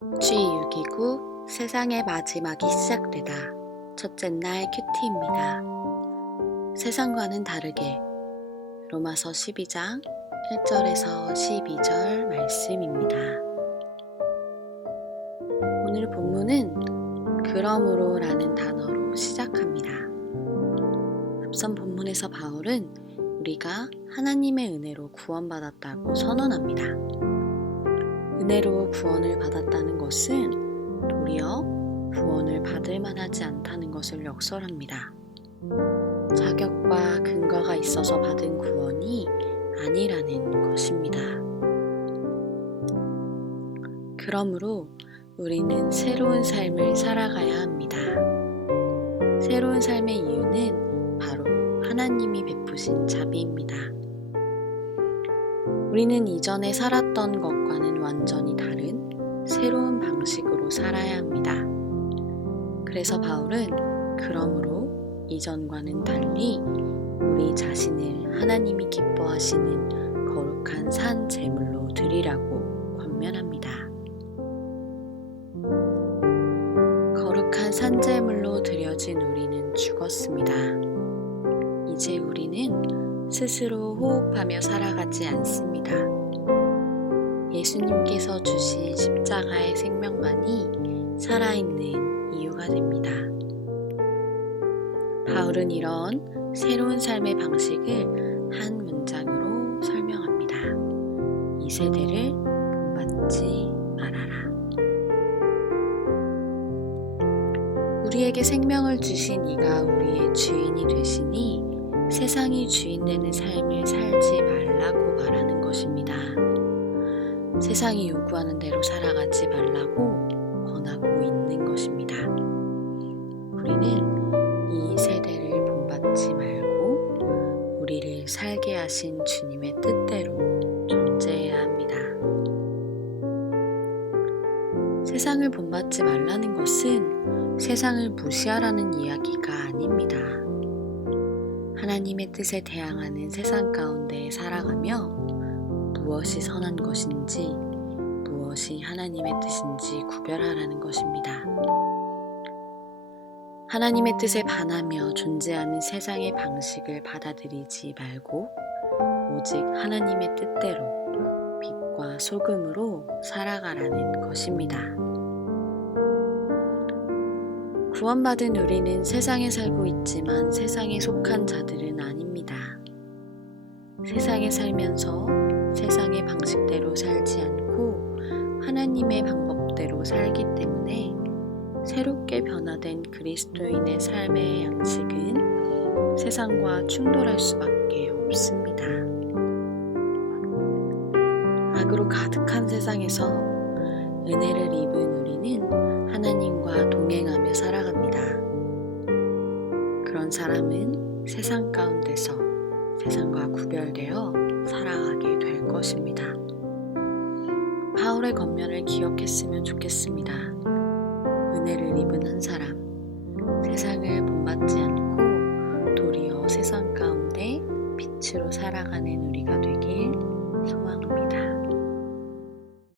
G629 세상의 마지막이 시작되다. 첫째 날 큐티입니다. 세상과는 다르게 로마서 12장 1절에서 12절 말씀입니다. 오늘 본문은 그러므로 라는 단어로 시작합니다. 앞선 본문에서 바울은 우리가 하나님의 은혜로 구원받았다고 선언합니다. 은혜로 구원을 받았다는 것은 도리어 구원을 받을 만하지 않다는 것을 역설합니다. 자격과 근거가 있어서 받은 구원이 아니라는 것입니다. 그러므로 우리는 새로운 삶을 살아가야 합니다. 새로운 삶의 이유는 바로 하나님이 베푸신 자비입니다. 우리는 이전에 살았던 것과는 완전히 다른 새로운 방식으로 살아야 합니다. 그래서 바울은 그러므로 이전과는 달리 우리 자신을 하나님이 기뻐하시는 거룩한 산 제물로 드리라고 권면합니다. 거룩한 산 제물로 드려진 우리는 죽었습니다. 이제 우리는 스스로 호흡하며 살아가지 않습니다. 예수님께서 주신 십자가의 생명만이 살아있는 이유가 됩니다. 바울은 이런 새로운 삶의 방식을 한 문장으로 설명합니다. 이 세대를 본받지 말아라. 우리에게 생명을 주신 이가 우리의 주인이 되시니 세상이 주인되는 삶을 살지 말라고 말하는 것입니다. 세상이 요구하는 대로 살아가지 말라고 권하고 있는 것입니다. 우리는 이 세대를 본받지 말고 우리를 살게 하신 주님의 뜻대로 존재해야 합니다. 세상을 본받지 말라는 것은 세상을 무시하라는 이야기가. 하나님의 뜻에 대항하는 세상 가운데 살아가며 무엇이 선한 것인지 무엇이 하나님의 뜻인지 구별하라는 것입니다. 하나님의 뜻에 반하며 존재하는 세상의 방식을 받아들이지 말고 오직 하나님의 뜻대로 빛과 소금으로 살아가라는 것입니다. 구원받은 우리는 세상에 살고 있지만 세상에 속한 자들은 아닙니다. 세상에 살면서 세상의 방식대로 살지 않고 하나님의 방법대로 살기 때문에 새롭게 변화된 그리스도인의 삶의 양식은 세상과 충돌할 수밖에 없습니다. 악으로 가득한 세상에서 은혜를 입은 우리는 세상과 구별되어 살아가게 될 것입니다. 바울의 겉면을 기억했으면 좋겠습니다. 은혜를 입은 한 사람, 세상을 본받지 않고 도리어 세상 가운데 빛으로 살아가는 우리가 되길 소망합니다.